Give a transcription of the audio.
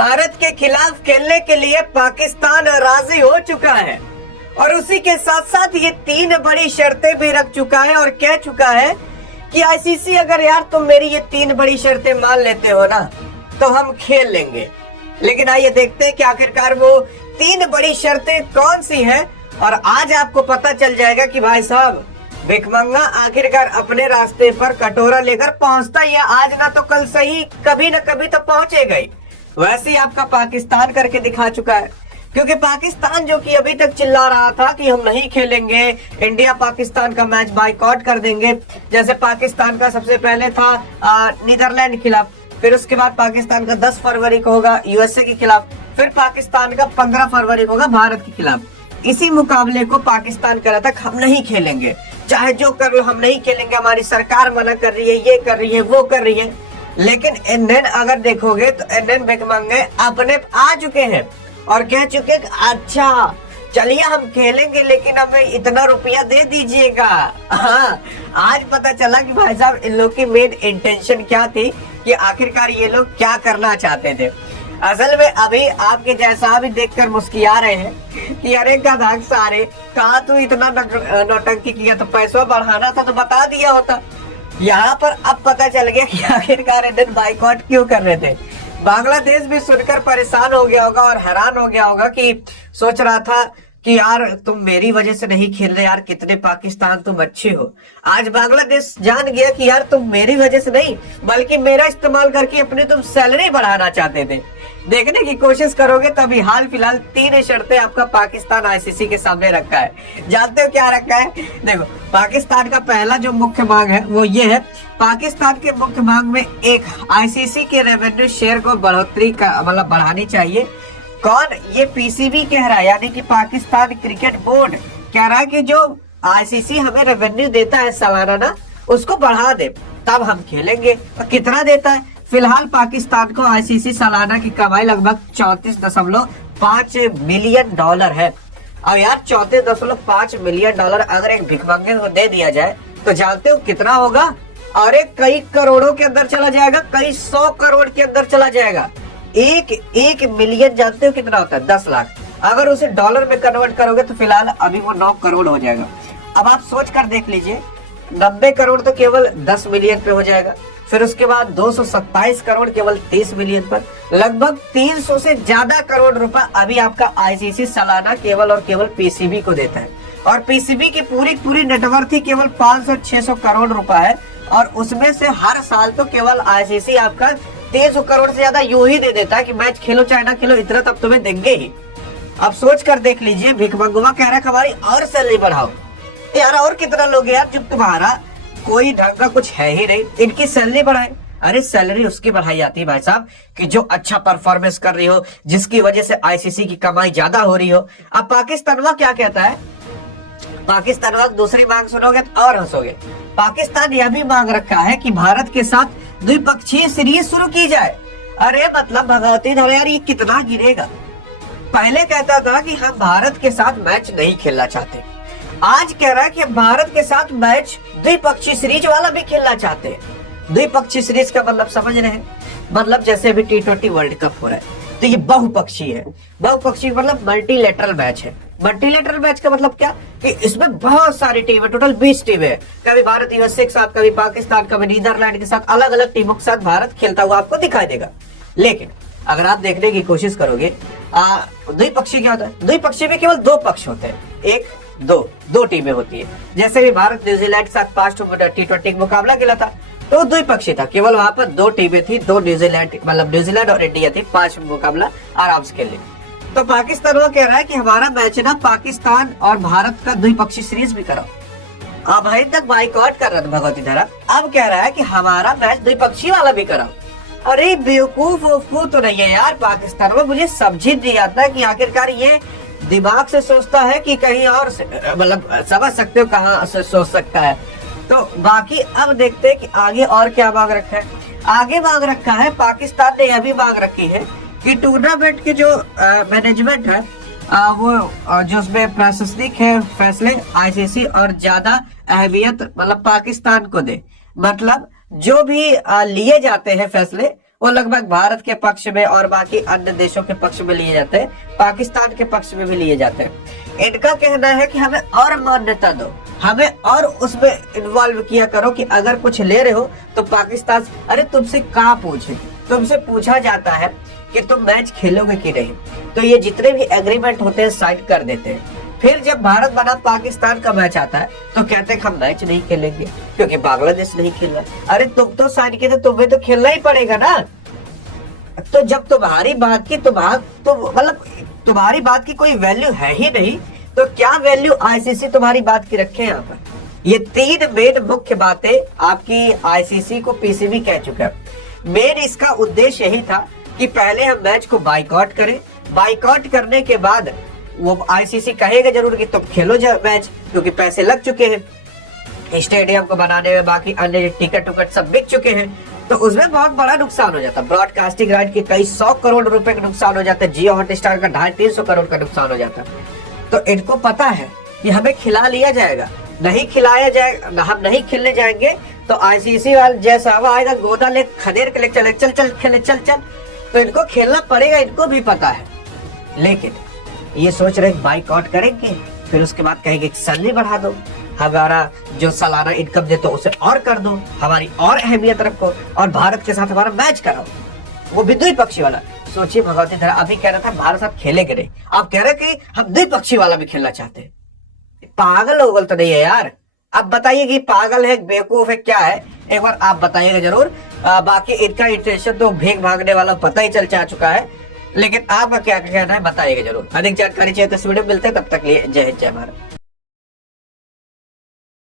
भारत के खिलाफ खेलने के लिए पाकिस्तान राजी हो चुका है और उसी के साथ साथ ये 3 बड़ी शर्तें भी रख चुका है और कह चुका है कि आईसीसी अगर यार तुम मेरी ये 3 बड़ी शर्तें मान लेते हो ना तो हम खेल लेंगे। लेकिन आइए देखते हैं कि आखिरकार वो 3 बड़ी शर्तें कौन सी हैं और आज आपको पता चल जाएगा कि भाई साहब भिखमंगा आखिरकार अपने रास्ते पर कटोरा लेकर पहुंचता ही है। आज ना तो कल सही कभी ना कभी तो पहुंचेगा ही। वैसे ही आपका पाकिस्तान करके दिखा चुका है, क्योंकि पाकिस्तान जो कि अभी तक चिल्ला रहा था कि हम नहीं खेलेंगे, इंडिया पाकिस्तान का मैच बाइकआउट कर देंगे। जैसे पाकिस्तान का सबसे पहले था नीदरलैंड के खिलाफ, फिर उसके बाद पाकिस्तान का 10 फरवरी को होगा यूएसए के खिलाफ, फिर पाकिस्तान का 15 फरवरी को होगा भारत के खिलाफ। इसी मुकाबले को पाकिस्तान कह रहा था हम नहीं खेलेंगे, चाहे जो कर लो हम नहीं खेलेंगे, हमारी सरकार मना कर रही है, ये कर रही है, वो कर रही है। लेकिन इंडियन अगर देखोगे तो इंडियन भिखमंगे अपने आ चुके हैं और कह चुके अच्छा चलिए हम खेलेंगे लेकिन हमें इतना रुपया दे दीजिएगा। हाँ, आज पता चला कि भाई साहब इन लोग की मेन इंटेंशन क्या थी, कि आखिरकार ये लोग क्या करना चाहते थे। असल में अभी आपके जैसा भी देखकर मुस्कुरा रहे हैं कि अरे गधाक सारे कहा तू इतना नौटंकी किया, तो पैसा बढ़ाना था तो बता दिया होता। यहाँ पर अब पता चल गया कि आखिरकार इंडियन बाइकआउट क्यों कर रहे थे। बांग्लादेश भी सुनकर परेशान हो गया होगा और हैरान हो गया होगा कि सोच रहा था कि यार तुम मेरी वजह से नहीं खेल रहे, यार कितने पाकिस्तान तुम अच्छे हो। आज बांग्लादेश जान गया कि यार तुम मेरी वजह से नहीं बल्कि मेरा इस्तेमाल करके अपनी तुम सैलरी बढ़ाना चाहते थे। देखने की कोशिश करोगे तभी हाल फिलहाल 3 शर्तें आपका पाकिस्तान आईसीसी के सामने रखा है। जानते हो क्या रखा है? देखो, पाकिस्तान का पहला जो मुख्य मांग है वो ये है, पाकिस्तान के मुख्य मांग में एक आईसीसी के रेवेन्यू शेयर को बढ़ोतरी का मतलब बढ़ानी चाहिए। कौन? ये पीसीबी कह रहा है, यानी कि पाकिस्तान क्रिकेट बोर्ड कह रहा है कि जो आईसीसी हमें रेवेन्यू देता है सालाना ना, उसको बढ़ा दे तब हम खेलेंगे। और कितना देता है? फिलहाल पाकिस्तान को आईसीसी सालाना की कमाई लगभग 34.5 मिलियन डॉलर है। और यार 34.5 मिलियन डॉलर अगर एक भिखमंगे को दे दिया जाए तो जानते हो कितना होगा? और कई करोड़ों के अंदर चला जाएगा, कई 100 करोड़ के अंदर चला जाएगा। एक मिलियन जानते हो कितना होता है? 10 लाख। अगर उसे डॉलर में कन्वर्ट करोगे तो फिलहाल अभी वो 9 करोड़ हो जाएगा। अब आप सोच कर देख लीजिए, 90 करोड़ तो केवल 10 मिलियन पे हो जाएगा, फिर उसके बाद 227 करोड़ केवल 30 मिलियन पर, लगभग 300 से ज्यादा करोड़ रुपए अभी आपका आईसीसी सालाना केवल और केवल पीसीबी को देता है। और पीसीबी की पूरी नेटवर्थ ही केवल 500-600 करोड़ रुपए है। और उसमें से हर साल तो केवल आईसीसी आपका 300 करोड़ से ज्यादा यूं ही दे देता है कि मैच खेलो चाहे ना खेलो, इतना तब तुम्हें देंगे ही। अब सोच कर देख लीजिए, भिखमंगुआ कह रहा है हमारी और सैलरी बढ़ाओ। यार और कितना लोग यार जब तुम्हारा कोई ढंग का कुछ है ही नहीं, इनकी सैलरी बढ़ाए। अरे सैलरी उसकी बढ़ाई जाती है भाई साहब कि जो अच्छा परफॉर्मेंस कर रही हो, जिसकी वजह से आईसीसी की कमाई ज्यादा हो रही हो। अब पाकिस्तानवा क्या कहता है? पाकिस्तानवा दूसरी मांग सुनोगे तो और हंसोगे। पाकिस्तान यह भी मांग रखा है कि भारत के साथ द्विपक्षीय सीरीज शुरू की जाए। अरे मतलब भगवती धर यार, ये कितना गिरेगा? पहले कहता था कि हम भारत के साथ मैच नहीं खेलना चाहते, आज कह रहा है कि भारत के साथ मैच द्विपक्षीय सीरीज वाला भी खेलना चाहते हैं। द्विपक्षीय सीरीज का मतलब समझ रहे हैं? मतलब जैसे अभी T20 वर्ल्ड कप हो रहा है तो ये बहुपक्षीय है। बहुपक्षीय मतलब मल्टीलेटरल मैच है। मल्टीलेटरल मैच का मतलब क्या कि इसमें बहुत सारी टीम है, टोटल 20 टीम है। कभी भारत यूएसए के साथ, कभी पाकिस्तान, कभी नीदरलैंड के साथ, अलग अलग टीमों के साथ भारत खेलता हुआ आपको दिखाई देगा। लेकिन अगर आप देखने की कोशिश करोगे द्विपक्षीय क्या होता है? द्विपक्षीय में केवल 2 पक्ष होते हैं, दो टीमें होती है। जैसे भी भारत न्यूजीलैंड के साथ 5 T20 मुकाबला खेला था तो द्विपक्षीय था, केवल वहां पर 2 टीमें थी, 2 न्यूजीलैंड मतलब न्यूजीलैंड और इंडिया थी, 5 मुकाबला आराम से खेल ली। तो पाकिस्तान वो कह रहा है कि हमारा मैच ना पाकिस्तान और भारत का द्विपक्षीय सीरीज भी कराओ। अब अभी तक बाइकआउट कर रहा था भगवती धरा, अब कह रहा है कि हमारा मैच द्विपक्षीय वाला भी कराओ। अरे बेवकूफ तो नहीं है यार पाकिस्तान में, मुझे समझ नहीं आता कि आखिरकार ये दिमाग से सोचता है कि कहीं और मतलब समझ सकते हो कहाँ से सोच सकता है। तो बाकी अब देखते हैं कि आगे और क्या मांग रखा है। आगे मांग रखा है पाकिस्तान ने यह भी मांग रखी है कि टूर्नामेंट की जो मैनेजमेंट है वो जो उसमें प्रशासनिक है फैसले आईसीसी और ज्यादा अहमियत मतलब पाकिस्तान को दे। मतलब जो भी लिए जाते हैं फैसले वो लगभग भारत के पक्ष में और बाकी अन्य देशों के पक्ष में लिए जाते हैं, पाकिस्तान के पक्ष में भी लिए जाते हैं। इनका कहना है कि हमें और मान्यता दो, हमें और उसमें इन्वॉल्व किया करो कि अगर कुछ ले रहे हो तो पाकिस्तान, अरे तुमसे कहाँ पूछे, तुमसे पूछा जाता है कि तुम मैच खेलोगे कि नहीं, तो ये जितने भी एग्रीमेंट होते हैं साइन कर देते हैं। फिर जब भारत बना पाकिस्तान का मैच आता है तो कहते हैं हम मैच नहीं खेलेंगे क्योंकि बांग्लादेश नहीं खेल रहा। अरे तुम तो साइन किए तो तुम्हें तो खेलना ही पड़ेगा ना। तो जब तुम्हारी बात की मतलब तुम्हारी बात की कोई वैल्यू है ही नहीं, तो क्या वैल्यू आईसीसी तुम्हारी बात की रखे यहाँ पर। ये 3 मेन मुख्य बातें आपकी आईसीसी को पीसीबी कह चुका है। मेन इसका उद्देश्य यही था कि पहले हम मैच को बाइकआउट करें, बाइकआउट करने के बाद वो आईसीसी कहेगा जरूर कि तुम खेलो मैच, क्योंकि पैसे लग चुके हैं स्टेडियम को बनाने में, बाकी अन्य टिकट उकट सब बिक चुके हैं, तो उसमें बहुत बड़ा नुकसान हो जाता है। ब्रॉडकास्टिंग राइट के कई 100 करोड़ रुपए का नुकसान हो जाता है, जियो हॉटस्टार का 250-300 करोड़ का नुकसान हो जाता है। तो इनको पता है कि हमें खिला लिया जाएगा, नहीं खिलाया जाएगा, हम नहीं खेलने जाएंगे तो आईसीसी वाले जैसा आएगा गोदा ले खदेड़ के ले चले, चल चल खेले चल चल, तो इनको खेलना पड़ेगा, इनको भी पता है। लेकिन ये सोच रहे बाइकआउट करेंगे, फिर उसके बाद कहेंगे सैलरी बढ़ा दो, हमारा जो सालाना इनकम देते हो उसे और कर दो, हमारी और अहमियत रखो और भारत के साथ हमारा मैच कराओ, वो भी द्विपक्षीय वाला। सोचिए भगवती धरा अभी कह रहा था भारत साथ खेलेंगे नहीं, आप कह रहे कि हम द्विपक्षीय वाला भी खेलना चाहते हैं। पागल होगल तो नहीं है यार। अब बताइए कि पागल है, बेवकूफ है, क्या है, एक बार आप बताइएगा जरूर। बाकी इनका इंटेंशन तो भीख भागने वाला पता ही चल चुका है, लेकिन आपका क्या कहना है बताइएगा जरूर। अधिक जानकारी चाहिए तो इस वीडियो में मिलते हैं, तब तक लिए जय हिंद जय भारत।